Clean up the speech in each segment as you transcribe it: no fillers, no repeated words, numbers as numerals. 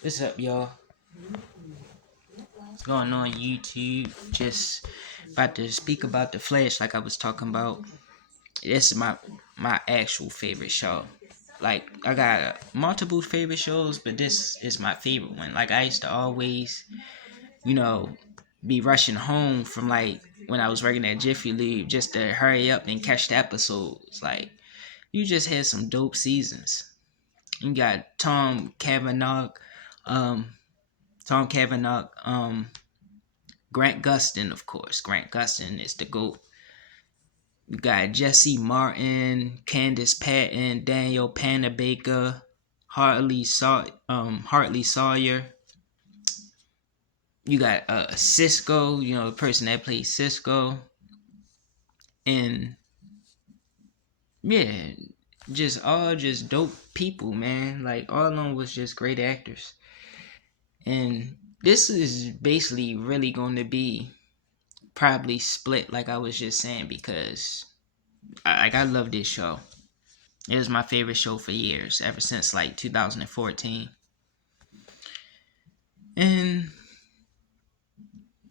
What's up, y'all? What's going on YouTube? Just about to speak about The Flash like I was talking about. This is my actual favorite show. Like, I got multiple favorite shows, but this is my favorite one. Like, I used to always, you know, be rushing home from, like, when I was working at Jiffy Lube just to hurry up and catch the episodes. Like, you just had some dope seasons. You got um, Tom Cavanaugh, Grant Gustin, of course. Grant Gustin is the GOAT. We got Jesse Martin, Candace Patton, Daniel Panabaker, Hartley Sawyer. You got Cisco, the person that plays Cisco. And yeah, just dope people, man. Like all of them was just great actors. And this is basically really going to be probably split like I was just saying because I love this show. It was my favorite show for years, ever since like 2014. And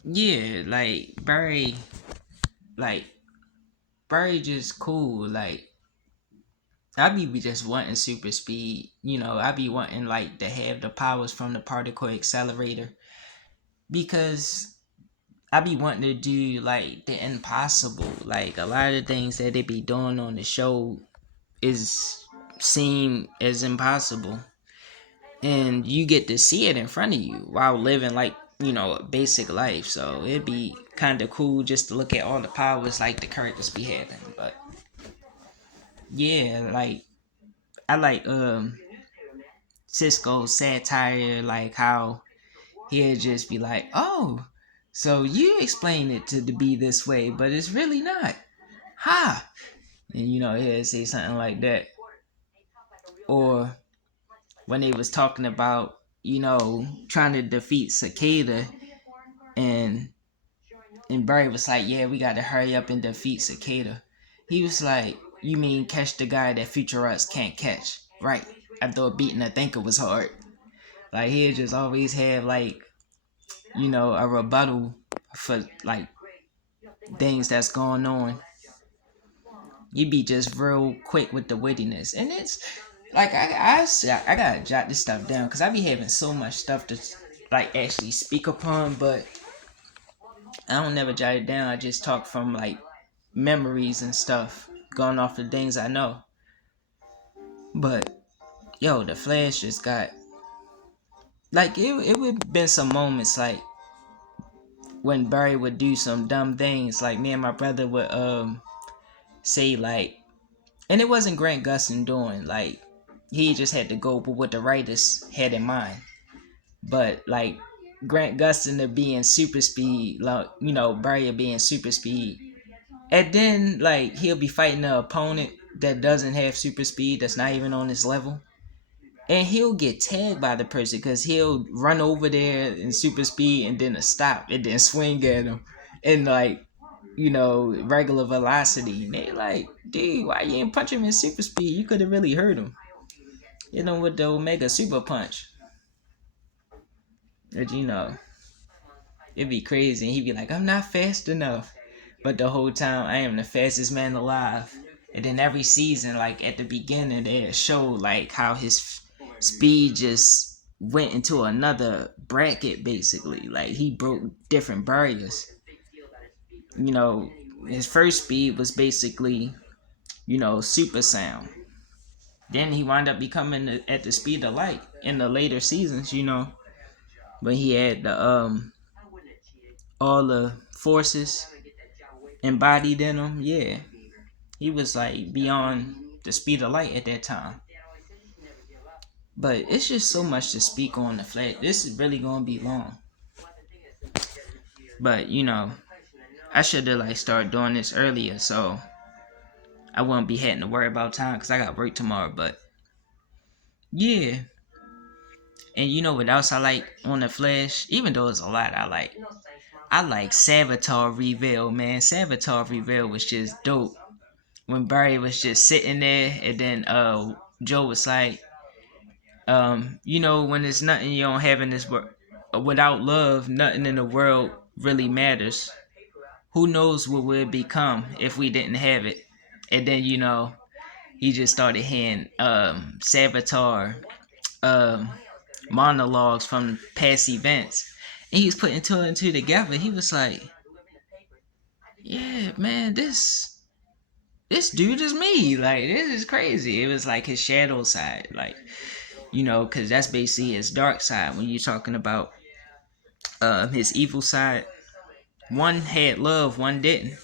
yeah, like Barry just cool. Like I be just wanting super speed. I be wanting like to have the powers from the particle accelerator because I be wanting to do like the impossible. Like a lot of the things that they be doing on the show is seem as impossible, and you get to see it in front of you while living like a basic life. So it'd be kind of cool just to look at all the powers like the characters be having. But yeah, like I like Cisco's satire, like how he'd just be like, "Oh, so you explain it to be this way, but it's really not, ha!" And he'd say something like that, or when they was talking about trying to defeat Cicada, and Barry was like, "Yeah, we got to hurry up and defeat Cicada." He was like, "You mean catch the guy that Future Us can't catch, right?" After beating a thinker was hard. Like he'd just always have like a rebuttal for like things that's going on. You'd be just real quick with the wittiness, and it's like I gotta jot this stuff down because I be having so much stuff to like actually speak upon, but I don't never jot it down. I just talk from like memories and stuff, going off the things I know. But yo, the Flash just got like it would been some moments like when Barry would do some dumb things, like me and my brother would say like, and it wasn't Grant Gustin doing, like he just had to go with what the writers had in mind. But like Grant Gustin to being super speed, like Barry being super speed, and then like he'll be fighting an opponent that doesn't have super speed, that's not even on his level, and he'll get tagged by the person because he'll run over there in super speed and then stop and then swing at him and like regular velocity, and they like, dude, why you ain't punch him in super speed? You could have really hurt him, with the Omega Super Punch. But it'd be crazy, and he'd be like, "I'm not fast enough," but the whole time I am the fastest man alive. And then every season, like at the beginning, they show like how his speed just went into another bracket. Basically, like he broke different barriers. You know, his first speed was basically super sound. Then he wound up becoming at the speed of light in the later seasons. When he had the all the forces embodied in him. Yeah, he was like beyond the speed of light at that time. But it's just so much to speak on the Flash. This is really gonna be long. But I should have like started doing this earlier so I wouldn't be having to worry about time because I got work tomorrow. But yeah, and what else I like on the Flash? Even though it's a lot, I like Savitar Reveal, man. Savitar Reveal was just dope. When Barry was just sitting there, and then Joe was like, When there's nothing you don't have in this world, without love, nothing in the world really matters. Who knows what would become if we didn't have it? And then he just started hearing Savitar um monologues from past events, and he was putting two and two together. He was like, "Yeah, man, this dude is me. Like, this is crazy." It was like his shadow side, like because that's basically his dark side. When you're talking about his evil side, one had love, one didn't.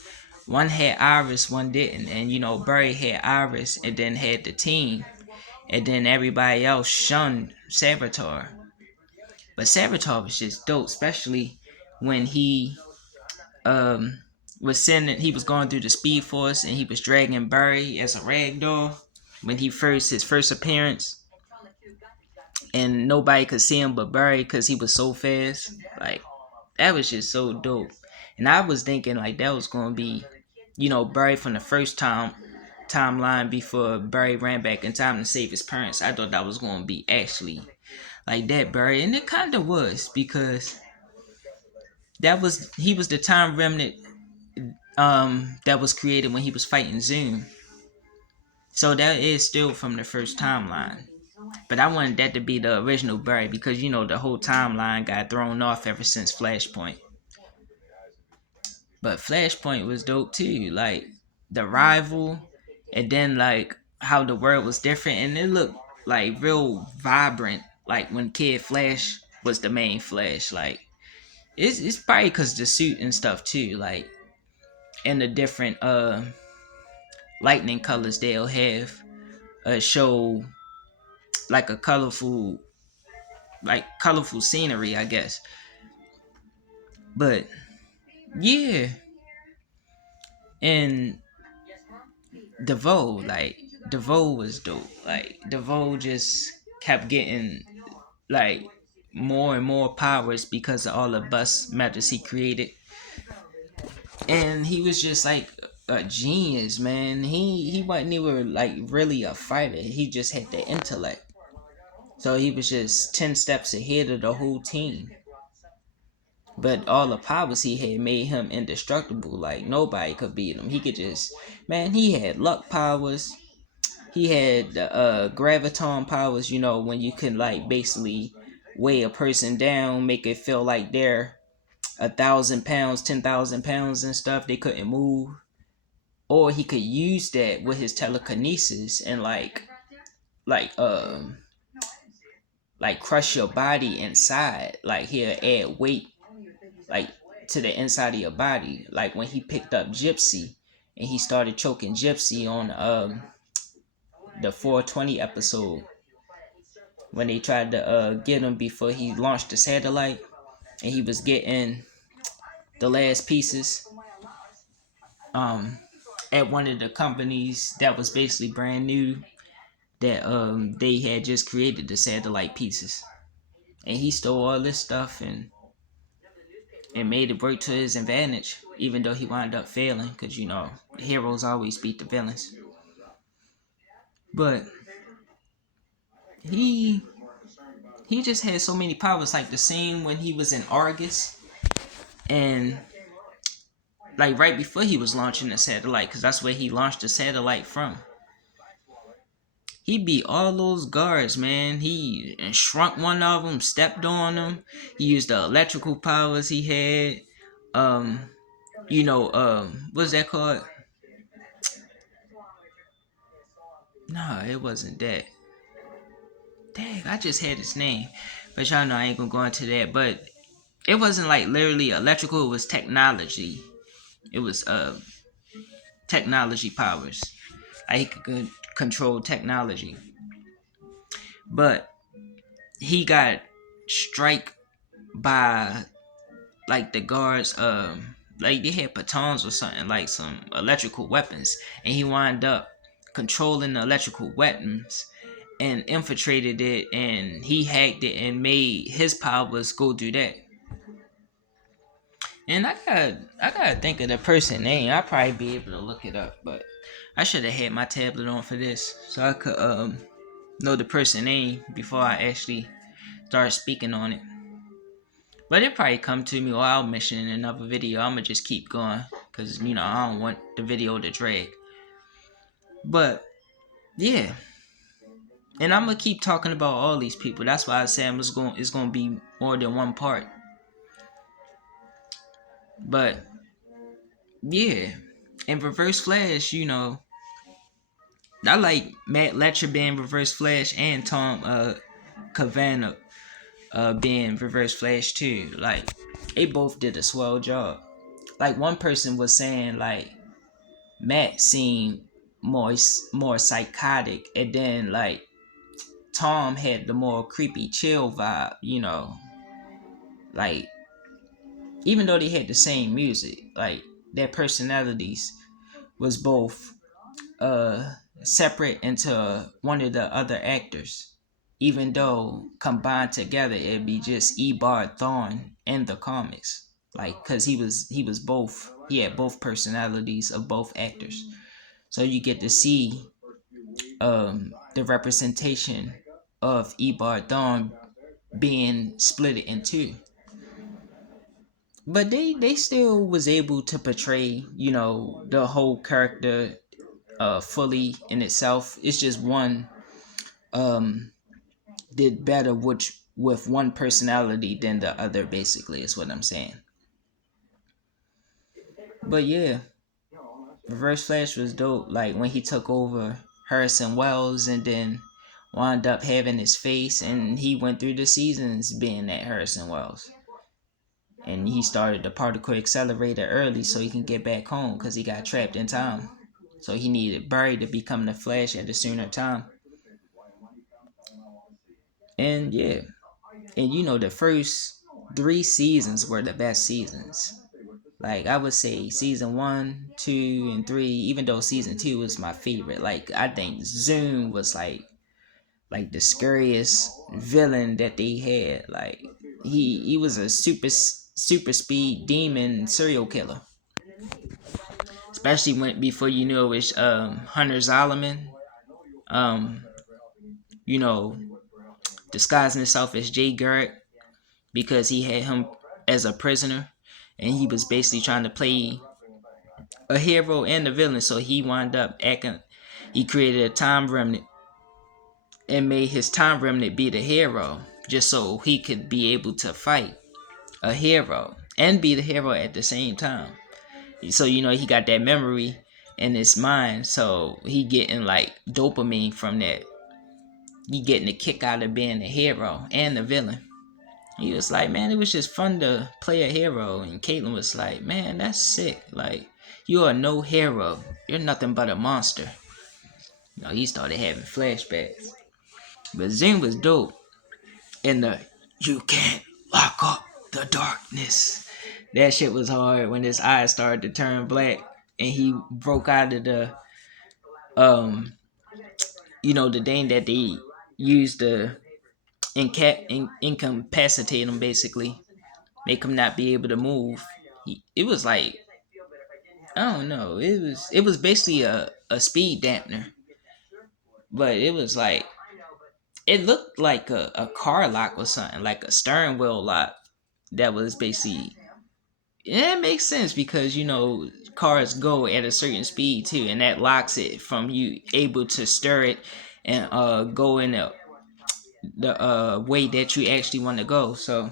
One had Iris, one didn't. And Barry had Iris, and then had the team, and then everybody else shunned Savitar. But Savitar was just dope, especially when he he was going through the Speed Force, and he was dragging Barry as a rag doll when his first appearance, and nobody could see him but Barry because he was so fast. Like, that was just so dope. And I was thinking like that was gonna be, Barry from the first timeline before Barry ran back in time to save his parents. I thought that was gonna be actually like that Barry, and it kind of was, because he was the time remnant that was created when he was fighting Zoom. So that is still from the first timeline. But I wanted that to be the original Barry, because the whole timeline got thrown off ever since Flashpoint. But Flashpoint was dope too, like the rival, and then like how the world was different, and it looked like real vibrant. Like when Kid Flash was the main Flash, like it's probably because the suit and stuff too, like, and the different lightning colors they'll have show like a colorful scenery, I guess. But yeah, and DeVoe was dope. Like, DeVoe just kept getting like more and more powers because of all the bus matters he created. And he was just like a genius, man. He wasn't even like really a fighter. He just had the intellect. So he was just 10 steps ahead of the whole team. But all the powers he had made him indestructible. Like, nobody could beat him. He could just, man, he had luck powers. He had graviton powers, when you can like basically weigh a person down, make it feel like they're 1,000 pounds, 10,000 pounds and stuff. They couldn't move. Or he could use that with his telekinesis and like crush your body inside. Like, he'll add weight like to the inside of your body. Like when he picked up Gypsy and he started choking Gypsy on the 420 episode, when they tried to get him before he launched the satellite, and he was getting the last pieces at one of the companies that was basically brand new, that they had just created the satellite pieces, and he stole all this stuff and made it work to his advantage, even though he wound up failing, because heroes always beat the villains. But he just had so many powers. Like the scene when he was in Argus, and like right before he was launching the satellite, because that's where he launched the satellite from, he beat all those guards, man. He shrunk one of them, stepped on them. He used the electrical powers he had. What's that called? No, it wasn't that. Dang, I just had his name. But y'all know I ain't gonna go into that. But it wasn't like literally electrical, it was technology. It was technology powers. Like, he could control technology. But he got struck by like the guards, like they had batons or something, like some electrical weapons, and he wound up controlling the electrical weapons and infiltrated it, and he hacked it and made his powers go do that. And I gotta think of the person name. I'll probably be able to look it up, but I should have had my tablet on for this, so I could know the person name before I actually start speaking on it. But it probably come to me, or I'll mention in another video. I'ma just keep going because I don't want the video to drag. But yeah, and I'm gonna keep talking about all these people. That's why I said it's gonna be more than one part. But yeah, in Reverse Flash, I like Matt Letcher being Reverse Flash and Tom Cavanagh being Reverse Flash too. Like they both did a swell job. Like one person was saying like Matt seemed more psychotic, and then like Tom had the more creepy chill vibe. Like even though they had the same music, like their personalities was both separate into one of the other actors. Even though combined together it'd be just Eobard Thawne in the comics. Like cause he had both personalities of both actors. So you get to see the representation of Eobard Thawne being split in two. But they still was able to portray, the whole character fully in itself. It's just one um did better with one personality than the other, basically, is what I'm saying. But yeah, Reverse Flash was dope. Like when he took over Harrison Wells and then wound up having his face, and he went through the seasons being at Harrison Wells. And he started the particle accelerator early so he can get back home because he got trapped in time. So he needed Barry to become the Flash at a sooner time. And yeah, and the first 3 seasons were the best seasons. Like I would say season 1, 2, and 3, even though season 2 was my favorite. Like I think Zoom was like the scariest villain that they had. Like he was a super speed demon serial killer. Especially before you knew it was Hunter Zolomon. Um, you know, disguising himself as Jay Garrick because he had him as a prisoner, and he was basically trying to play a hero and a villain. So he wound up acting. He created a time remnant and made his time remnant be the hero, just so he could be able to fight a hero and be the hero at the same time. So he got that memory in his mind, so he getting like dopamine from that. He getting a kick out of being a hero and a villain. He was like, man, it was just fun to play a hero. And Caitlin was like, man, that's sick. Like, you are no hero. You're nothing but a monster. He started having flashbacks. But Zing was dope. And you can't lock up the darkness. That shit was hard when his eyes started to turn black and he broke out of um the thing that they used to incapacitate him, basically make him not be able to move. It was like, I don't know, it was basically a speed dampener, but it was like, it looked like a car lock or something, like a steering wheel lock that was basically. Yeah, it makes sense because cars go at a certain speed too, and that locks it from you able to stir it and go in the way that you actually want to go. So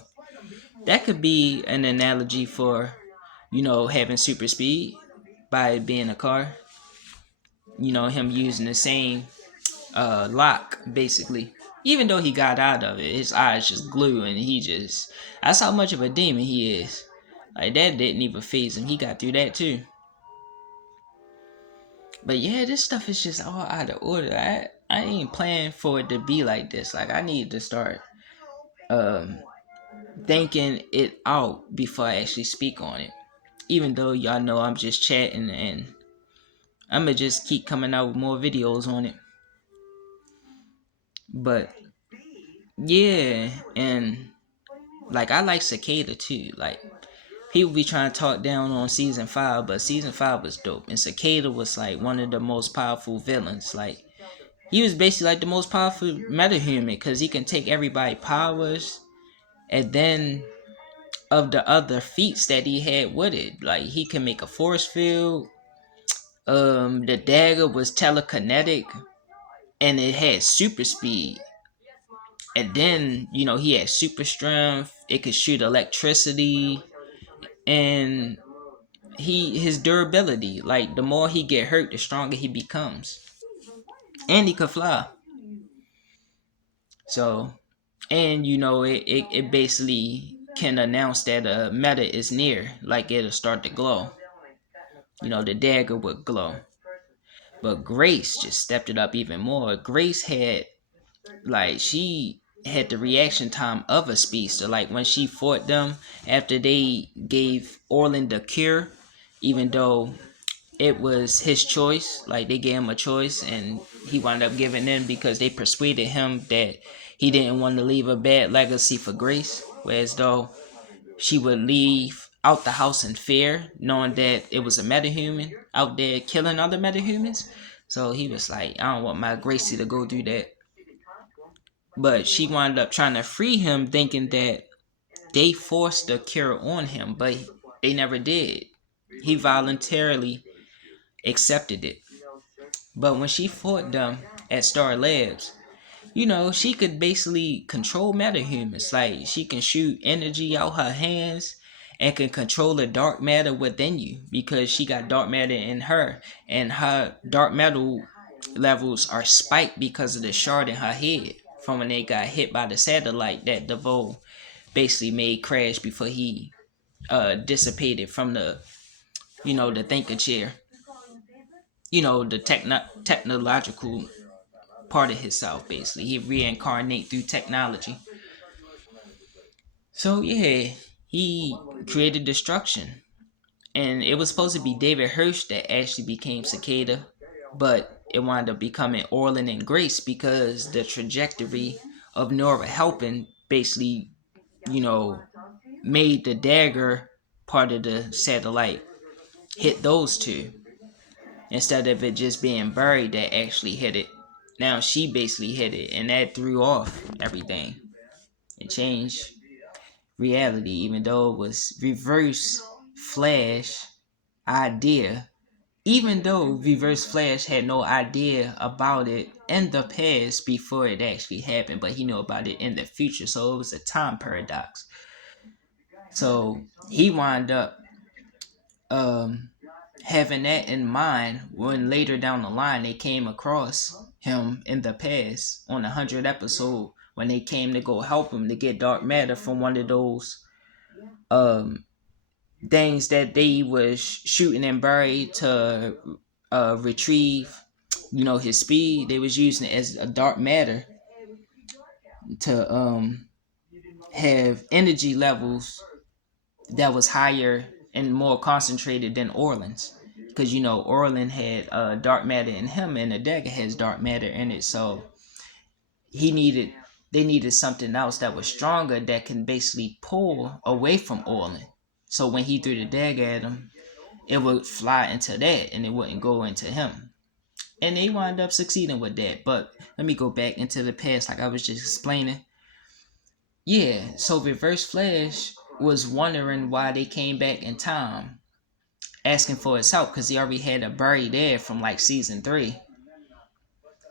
that could be an analogy for having super speed by it being a car. Him using the same lock basically. Even though he got out of it, his eyes just glue, and that's how much of a demon he is. Like that didn't even phase him. He got through that too. But yeah, this stuff is just all out of order. I ain't planning for it to be like this. Like I need to start um thinking it out before I actually speak on it. Even though y'all know I'm just chatting, and I'ma just keep coming out with more videos on it. But yeah, and like I like Cicada too. Like people be trying to talk down on season 5, but season 5 was dope, and Cicada was like one of the most powerful villains. Like he was basically like the most powerful metahuman because he can take everybody's powers, and then of the other feats that he had with it, like he can make a force field. The dagger was telekinetic, and it had super speed. And then he had super strength. It could shoot electricity, and his durability. Like the more he get hurt, the stronger he becomes, and he could fly. So, and it basically can announce that a meta is near. Like it'll start to glow. The dagger would glow. But Grace just stepped it up even more. Grace had she had the reaction time of a speedster. Like when she fought them after they gave Orlin the cure, even though it was his choice, like they gave him a choice and he wound up giving in because they persuaded him that he didn't want to leave a bad legacy for Grace. Whereas though she would leave out the house in fear, knowing that it was a metahuman out there killing other metahumans. So he was like, I don't want my Gracie to go through that. But she wound up trying to free him, thinking that they forced the cure on him, but they never did. He voluntarily accepted it. But when she fought them at Star Labs, she could basically control metahumans. Like she can shoot energy out her hands and can control the dark matter within you because she got dark matter in her, and her dark metal levels are spiked because of the shard in her head from when they got hit by the satellite that DeVoe basically made crash before he dissipated from the thinker chair. The technological part of himself. Basically he reincarnate through technology. So yeah, he created destruction, and it was supposed to be David Hirsch that actually became Cicada, but it wound up becoming Orlin and Grace because the trajectory of Nora helping basically you know made the dagger part of the satellite hit those two instead of it just being buried that actually hit it. Now she basically hit it, and that threw off everything. It changed reality, even though it was Reverse Flash idea. Even though Reverse Flash had no idea about it in the past before it actually happened, but he knew about it in the future, so it was a time paradox. So he wound up um, having that in mind when later down the line they came across him in the past on the 100th episode when they came to go help him to get dark matter from one of those um things that they was shooting and buried to retrieve his speed. They was using it as a dark matter to have energy levels that was higher and more concentrated than Orlin's, because Orlin had dark matter in him and the dagger has dark matter in it. So he needed they needed something else that was stronger that can basically pull away from Orlin. So when he threw the dagger at him, it would fly into that and it wouldn't go into him. And they wind up succeeding with that. But let me go back into the past like I was just explaining. Yeah, so Reverse Flash was wondering why they came back in time asking for his help because he already had a Barry there from like season 3.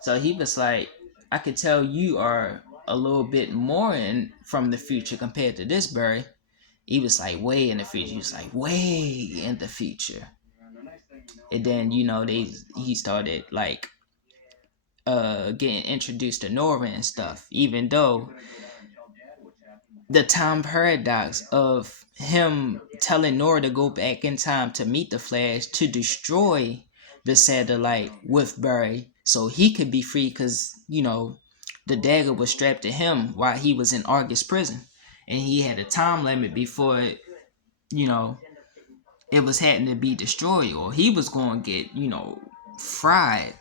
So he was like, I could tell you are a little bit more in from the future compared to this Barry. He was like way in the future. He was like way in the future. And then he started like getting introduced to Nora and stuff, even though the time paradox of him telling Nora to go back in time to meet the Flash to destroy the satellite with Barry so he could be free because, the dagger was strapped to him while he was in Argus prison. And he had a time limit before you know, it was having to be destroyed or he was going to get, fried.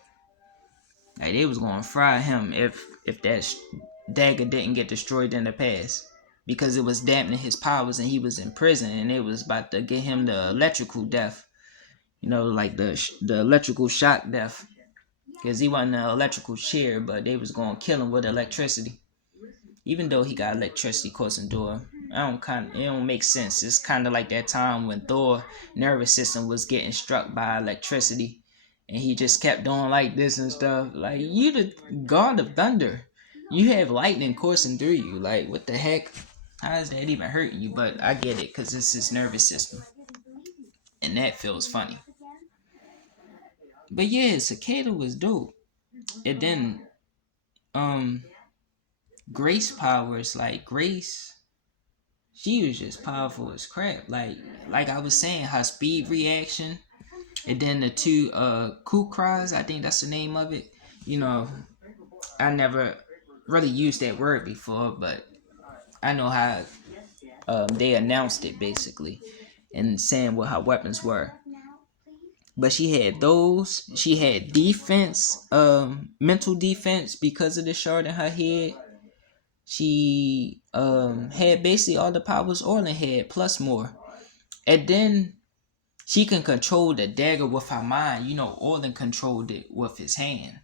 Like they was going to fry him if that dagger didn't get destroyed in the past, because it was dampening his powers and he was in prison and it was about to get him the electrical death, like the electrical shock death. because he wasn't an electrical chair, but they was gonna kill him with electricity. Even though he got electricity coursing through him, it don't make sense. It's kind of like that time when Thor nervous system was getting struck by electricity, and he just kept doing like this and stuff. Like, you the god of thunder, you have lightning coursing through you. Like, what the heck? How is that even hurting you? But I get it, because it's his nervous system, and that feels funny. But yeah, Cicada was dope. And then um Grace powers, like Grace, she was just powerful as crap. Like I was saying, her speed reaction, and then the two Kukras, I think that's the name of it. You know, I never really used that word before, but I know how they announced it basically, and saying what her weapons were. But she had those. She had defense, mental defense because of the shard in her head. She had basically all the powers Orlin had plus more. And then she can control the dagger with her mind. You know, Orlin controlled it with his hand.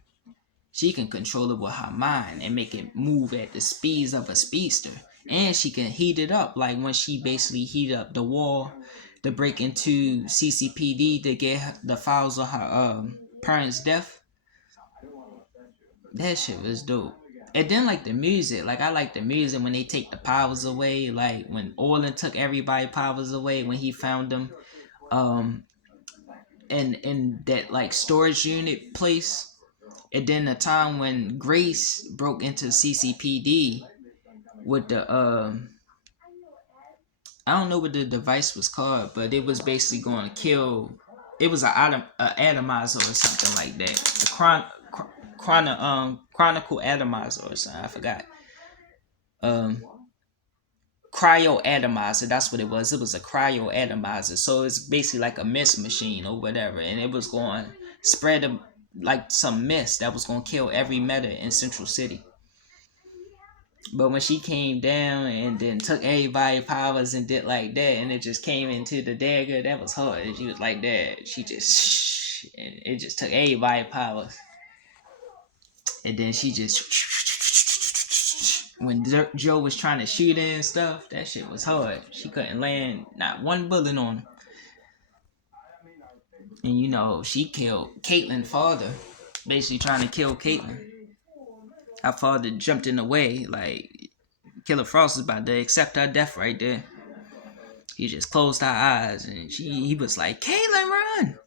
She can control it with her mind and make it move at the speeds of a speedster. And she can heat it up, like when she basically heated up the wall to break into CCPD to get the files of her parents' death. That shit was dope. And then like the music, like I like the music when they take the powers away, like when Orlin took everybody powers away when he found them, um, in that like storage unit place. And then the time when Grace broke into CCPD with the I don't know what the device was called, but it was basically going to kill. It was a atomizer or something like that. The chronicle atomizer or something. I forgot. Um, cryo atomizer. That's what it was. It was a cryo atomizer. So it's basically like a mist machine or whatever, and it was going to spread like some mist that was going to kill every meta in Central City. But when she came down and then took everybody powers and did like that, and it just came into the dagger, that was hard. And she was like that. She just and it just took everybody powers, and then she just when Joe was trying to shoot her and stuff, that shit was hard. She couldn't land not one bullet on him. And you know, she killed Caitlyn's father, basically trying to kill Caitlyn. Her father jumped in the way, like Killer Frost is about to accept her death right there. He just closed her eyes and he was like, Caitlyn, run!